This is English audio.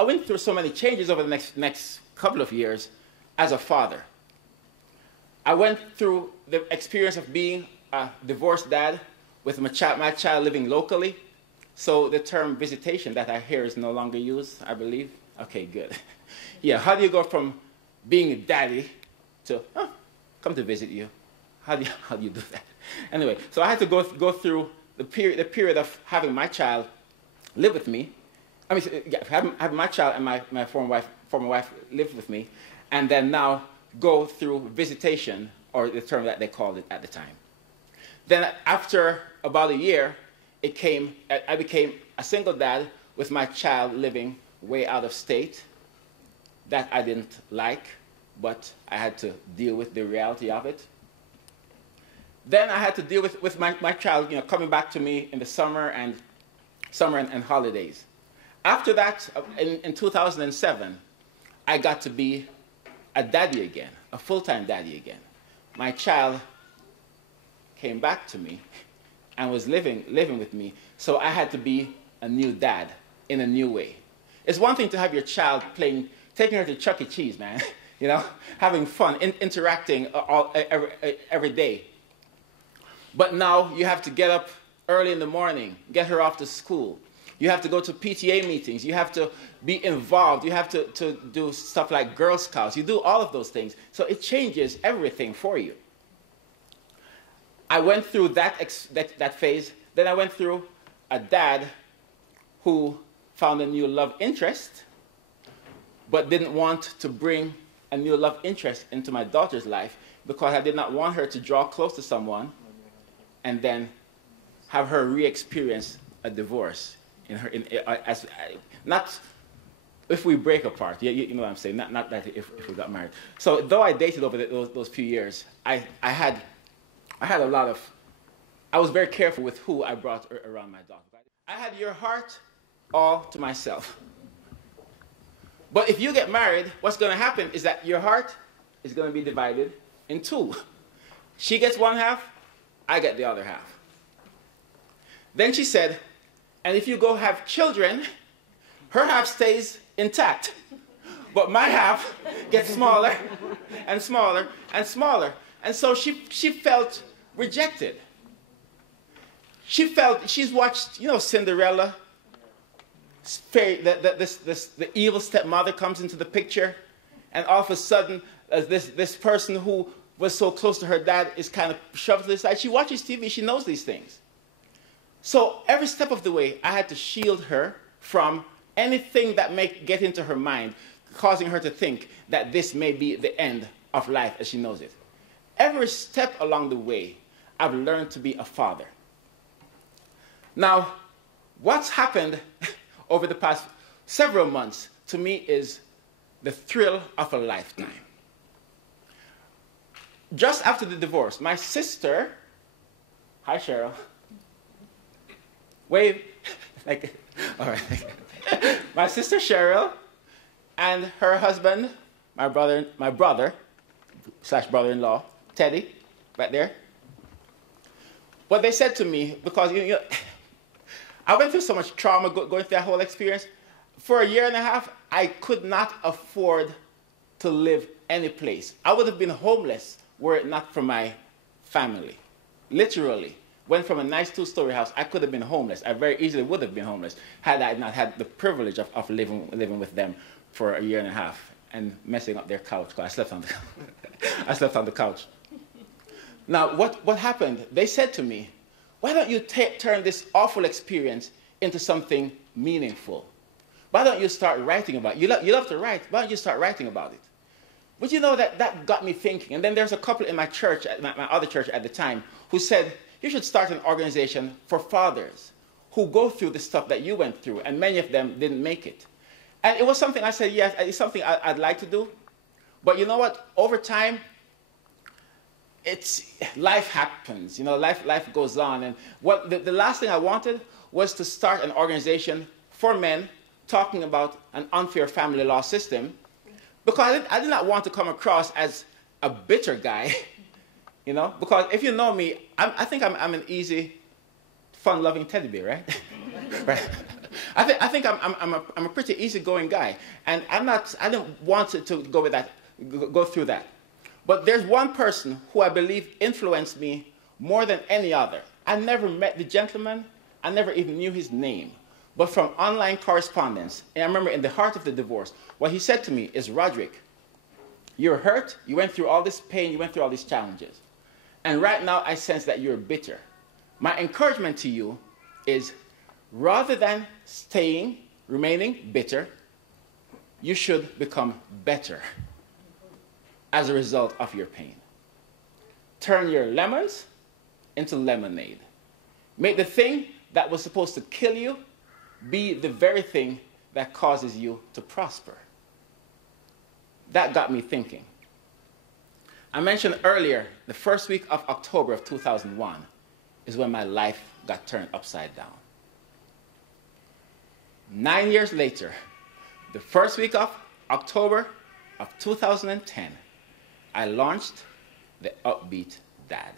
I went through so many changes over the next couple of years as a father. I went through the experience of being a divorced dad with my child living locally. So the term visitation that I hear is no longer used, I believe. Okay, good. Yeah, how do you go from being a daddy to, come to visit you? How do you do that? Anyway, so I had to go through the period of having my child live with me. I mean, having my child and my former wife live with me, and then now go through visitation, or the term that they called it at the time. Then after about a year, I became a single dad with my child living way out of state. That I didn't like, but I had to deal with the reality of it. Then I had to deal with my child, coming back to me in the summer and holidays. After that, in 2007, I got to be a daddy again, a full-time daddy again. My child came back to me and was living with me, so I had to be a new dad in a new way. It's one thing to have your child taking her to Chuck E. Cheese, man, having fun, interacting every day. But now you have to get up early in the morning, get her off to school. You have to go to PTA meetings. You have to be involved. You have to do stuff like Girl Scouts. You do all of those things. So it changes everything for you. I went through that phase. Then I went through a dad who found a new love interest, but didn't want to bring a new love interest into my daughter's life because I did not want her to draw close to someone and then have her re-experience a divorce. Not if we break apart, you know what I'm saying, not that if we got married. So though I dated over those few years, I had a lot of, I was very careful with who I brought around my daughter. I had your heart all to myself. But if you get married, what's going to happen is that your heart is going to be divided in two. She gets one half, I get the other half. Then she said, and if you go have children, her half stays intact. But my half gets smaller and smaller and smaller. And so she felt rejected. She's watched, Cinderella. The evil stepmother comes into the picture, and all of a sudden, this person who was so close to her dad is kind of shoved to the side. She watches TV, she knows these things. So every step of the way, I had to shield her from anything that may get into her mind, causing her to think that this may be the end of life as she knows it. Every step along the way, I've learned to be a father. Now, what's happened over the past several months to me is the thrill of a lifetime. Just after the divorce, my sister, hi Cheryl, wave, all right. My sister Cheryl and her husband, my brother slash brother-in-law, Teddy, right there. What they said to me, because I went through so much trauma going through that whole experience. For a year and a half, I could not afford to live any place. I would have been homeless were it not for my family. Literally. Went from a nice two-story house, I could have been homeless. I very easily would have been homeless had I not had the privilege of living with them for a year and a half and messing up their couch, because I slept on the couch. Now, what happened? They said to me, why don't you turn this awful experience into something meaningful? Why don't you start writing about it? You love to write. Why don't you start writing about it? But that got me thinking. And then there's a couple in my church, my other church at the time, who said, you should start an organization for fathers who go through the stuff that you went through, and many of them didn't make it. And it was something I said, yes, it's something I'd like to do. But you know what? Over time, life happens. Life goes on. And the last thing I wanted was to start an organization for men talking about an unfair family law system, because I did not want to come across as a bitter guy. Because if you know me, I think I'm an easy, fun-loving teddy bear, right? Right. I think I'm a pretty easygoing guy, and I didn't want to go with that, go through that. But there's one person who I believe influenced me more than any other. I never met the gentleman. I never even knew his name. But from online correspondence, and I remember in the heart of the divorce, what he said to me is, Roderick, you're hurt. You went through all this pain. You went through all these challenges. And right now, I sense that you're bitter. My encouragement to you is, rather than remaining bitter, you should become better as a result of your pain. Turn your lemons into lemonade. Make the thing that was supposed to kill you be the very thing that causes you to prosper. That got me thinking. I mentioned earlier, the first week of October of 2001 is when my life got turned upside down. 9 years later, the first week of October of 2010, I launched the Upbeat Dad.